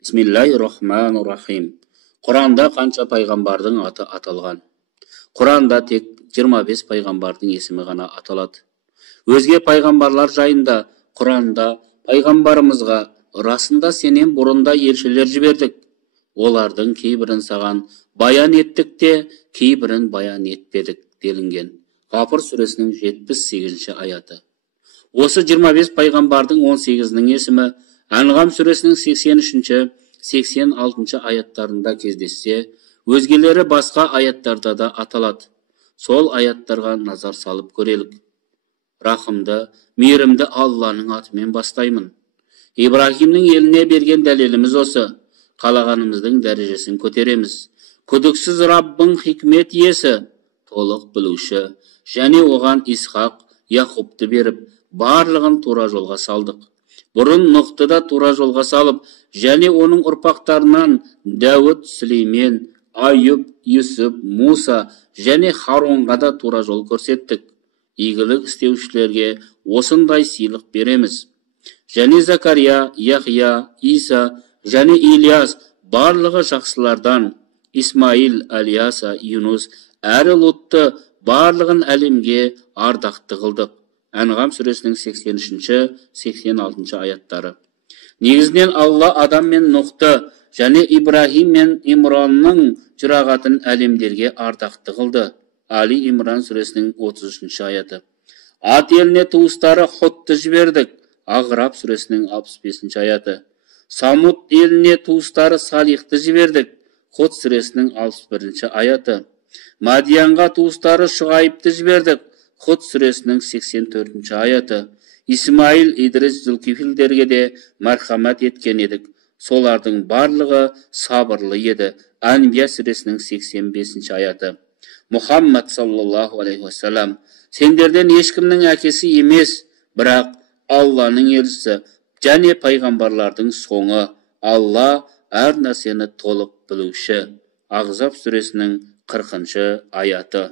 Бисмиллахир-рахманир-рахим. Құранда қанша пайғамбардың аты аталған? Құранда тек 25 пайғамбардың есімі ғана аталады. Өзге пайғамбарлар жайында Құранда пайғамбарымызға расында сенен бұрында елшілер жібердік. Олардың кейбірін саған баян еттік те, кейбірін баян етпедік делінген. Ғафыр сүресінің 78 аяты. Осы 25 пайғамбардың 18-нің есімі Әнғам сүресінің 83-86 аяттарында кездессе, өзгелері басқа аяттарда да аталады. Сол аяттарға назар салып көрелік. Рахымды, мейірімді Алланың атымен бастаймын. Ибрахимнің еліне берген дәлеліміз осы. Қалағанымыздың дәрежесін көтереміз. Күдіксіз Раббың хикмет иесі, толық білуші, және оған Исхақ, Яқубты беріп, барлығын тура жолға салдық. Бұрын Нұхты да тура жолға салып, және оның ұрпақтарынан Дәуд, Сүлеймен, Айюб, Юсуп, Муса және Харонға да тура жол көрсеттік. Игілік істеушілерге осындай сыйлық береміз. Және Закария, Яхия, Иса және Ильяс барлығы жақсылардан, Исмаил, Алияса, Юнус әрі Лутты барлығын әлемге ардақты қылдық. Әнғам сүресінің 83-86 аяттары. Негізінен Алла Адам мен Нұхты және Ибрахим мен Имранның жұрағатын әлемдерге ардақты қылды. Али Имран сүресінің 33 аяты. Ат еліне туыстары Худты жібердік. Ағраб сүресінің 65 аяты. Самуд еліне туыстары Салихты жібердік. Худ сүресінің 61 аяты. Мадиянға туыстары Шуайбты жібердік. Худ сүресінің 84 аяты. Исмаил, Идрис, Зүлкифилдерге де мархамат еткен едік. Солардың барлығы сабырлы еді. Анбия сүресінің 85 аяты. Мұхаммад саллаллаху алейхи уассалам, сендерден ешкімнің әкесі емес, бірақ Алланың елшісі және пайғамбарлардың соңы. Алла әр нәрсені толық білуші. Ахзаб сүресінің 40 аяты.